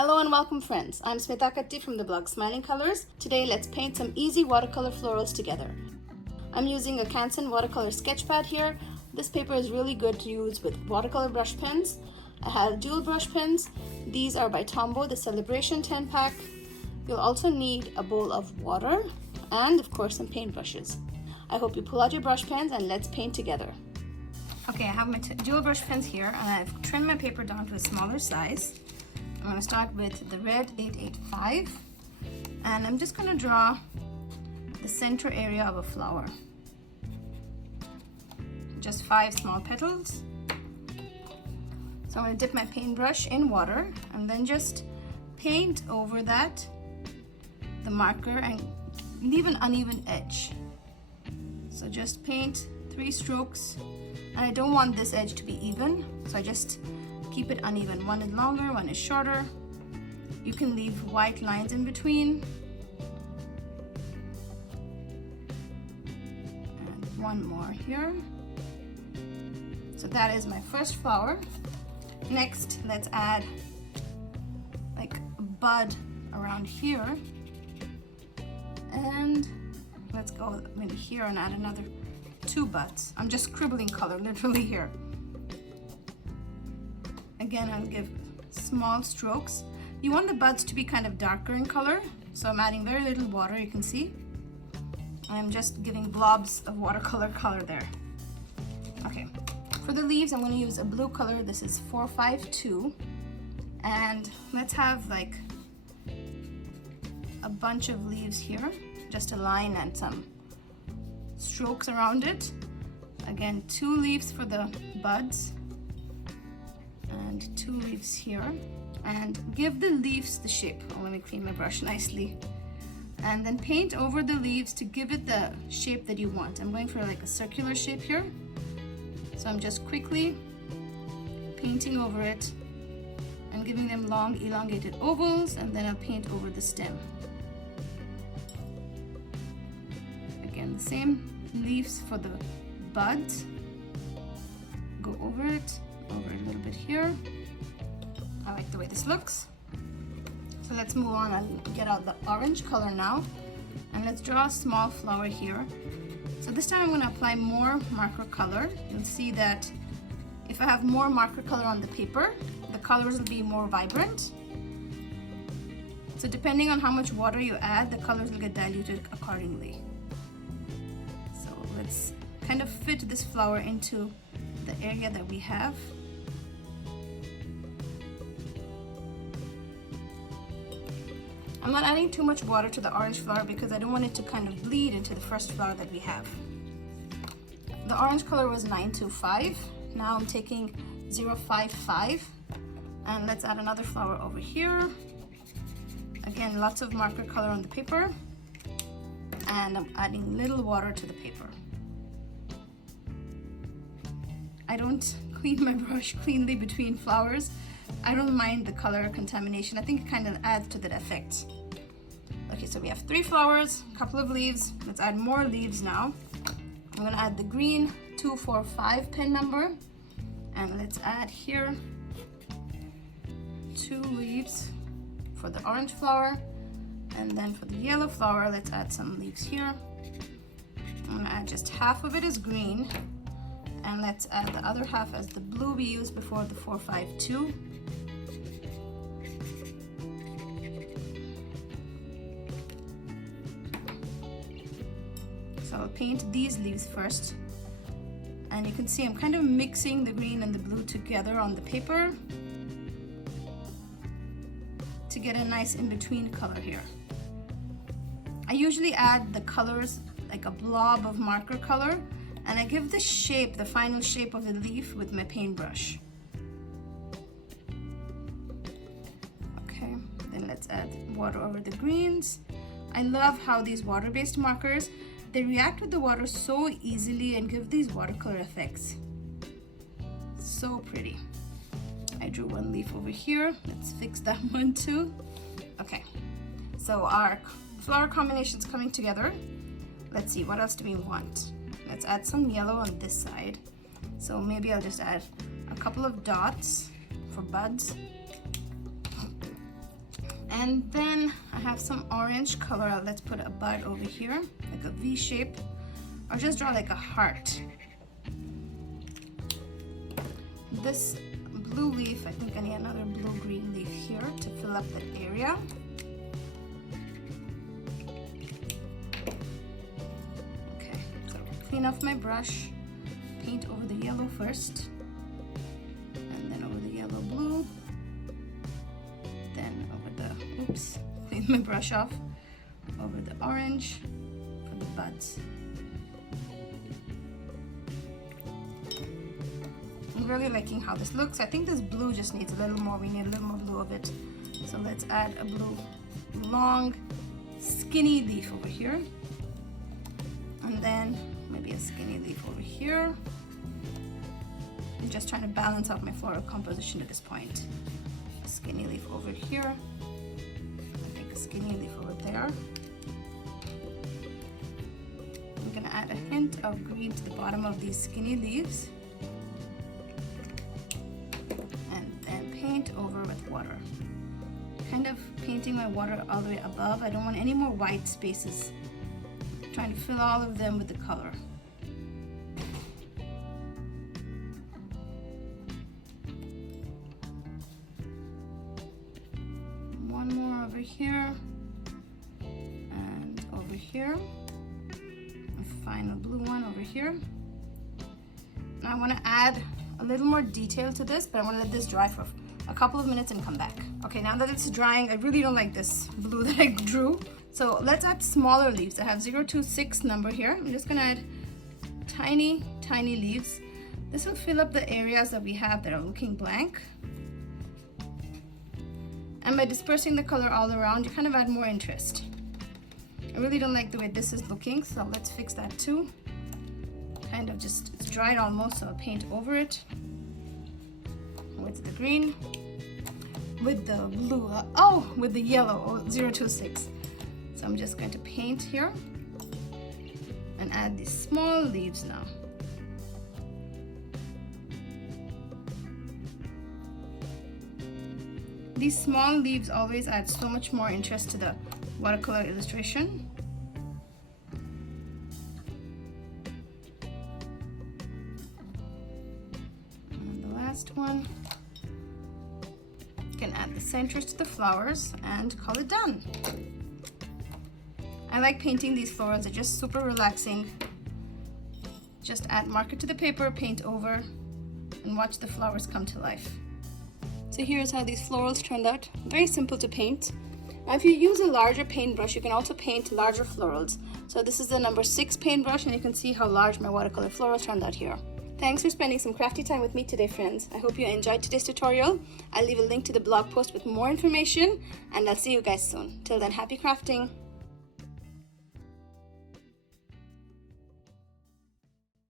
Hello and welcome friends, I'm Smitha from the blog Smiling Colors. Today let's paint some easy watercolor florals together. I'm using a Canson watercolor sketch pad here. This paper is really good to use with watercolor brush pens. I have dual brush pens. These are by Tombow, the Celebration 10 pack. You'll also need a bowl of water and of course some paint brushes. I hope you pull out your brush pens and let's paint together. Okay, I have my dual brush pens here and I've trimmed my paper down to a smaller size. I'm going to start with the red 885 and I'm just going to draw the center area of a flower. Just 5 small petals. So I'm going to dip my paintbrush in water and then just paint over that, the marker, and leave an uneven edge. So just paint 3 strokes, and I don't want this edge to be even, so I just keep it uneven. One is longer, one is shorter. You can leave white lines in between. And one more here. So that is my first flower. Next, let's add like a bud around here. And let's go maybe here and add another 2 buds. I'm just scribbling color literally here. Again, I'll give small strokes. You want the buds to be kind of darker in color, so I'm adding very little water, you can see. I'm just giving blobs of watercolor color there. Okay, for the leaves, I'm going to use a blue color. This is 452. And let's have like a bunch of leaves here, just a line and some strokes around it. Again, 2 leaves for the buds. And 2 leaves here, and give the leaves the shape. Oh, let me clean my brush nicely. And then paint over the leaves to give it the shape that you want. I'm going for like a circular shape here. So I'm just quickly painting over it and giving them long elongated ovals, and then I'll paint over the stem. Again, the same leaves for the buds. Go over it a little bit here. I like the way this looks. So let's move on and get out the orange color now, and let's draw a small flower here. So this time I'm going to apply more marker color. You'll see that if I have more marker color on the paper, the colors will be more vibrant. So depending on how much water you add, the colors will get diluted accordingly. So let's kind of fit this flower into the area that we have. I'm not adding too much water to the orange flower because I don't want it to kind of bleed into the first flower that we have. The orange color was 925. Now I'm taking 055 and let's add another flower over here. Again, lots of marker color on the paper, and I'm adding little water to the paper. I don't clean my brush cleanly between flowers. I don't mind the color contamination. I think it kind of adds to that effect. Okay, so we have 3 flowers, a couple of leaves. Let's add more leaves now. I'm going to add the green 245 pen number, and let's add here 2 leaves for the orange flower, and then for the yellow flower, let's add some leaves here. I'm going to add just half of it as green, and let's add the other half as the blue we used before, the 452. So I'll paint these leaves first, and you can see I'm kind of mixing the green and the blue together on the paper to get a nice in-between color here. I usually add the colors like a blob of marker color, and I give the shape, the final shape of the leaf with my paintbrush. Okay, then let's add water over the greens. I love how these water-based markers, they react with the water so easily and give these watercolor effects. So pretty. I drew 1 leaf over here. Let's fix that one too. Okay, so our flower combinations coming together. Let's see, what else do we want? Let's add some yellow on this side. So maybe I'll just add a couple of dots for buds. And then I have some orange color. Let's put a bud over here, like a V shape, or just draw like a heart. This blue leaf, I think I need another blue-green leaf here to fill up that area. Okay, so clean off my brush, paint over the yellow first, and then over the yellow blue, then over the, oops, clean my brush off, over the orange for the buds. I'm really liking how this looks. I think this blue just needs a little more. We need a little more blue of it. So let's add a blue, long, skinny leaf over here. And then maybe a skinny leaf over here. I'm just trying to balance out my floral composition at this point. A skinny leaf over here. I think a skinny leaf over there. I'm gonna add a hint of green to the bottom of these skinny leaves. Paint over with water. Kind of painting my water all the way above. I don't want any more white spaces. I'm trying to fill all of them with the color. One more over here and over here. A final blue one over here. Now I want to add a little more detail to this, but I want to let this dry for a couple of minutes and come back. Okay, now that it's drying, I really don't like this blue that I drew. So let's add smaller leaves. I have 026 number here. I'm just gonna add tiny, tiny leaves. This will fill up the areas that we have that are looking blank. And by dispersing the color all around, you kind of add more interest. I really don't like the way this is looking, so let's fix that too. Kind of just, it's dried almost, so I'll paint over it with the green, with the blue, with the yellow, 026. So I'm just going to paint here and add these small leaves now. These small leaves always add so much more interest to the watercolor illustration. And the last one. You can add the centers to the flowers and call it done. I like painting these florals, they're just super relaxing. Just add marker to the paper, paint over, and watch the flowers come to life. So here's how these florals turned out. Very simple to paint. Now if you use a larger paintbrush, you can also paint larger florals. So this is the number 6 paintbrush, and you can see how large my watercolor florals turned out here. Thanks for spending some crafty time with me today, friends. I hope you enjoyed today's tutorial. I'll leave a link to the blog post with more information, and I'll see you guys soon. Till then, happy crafting.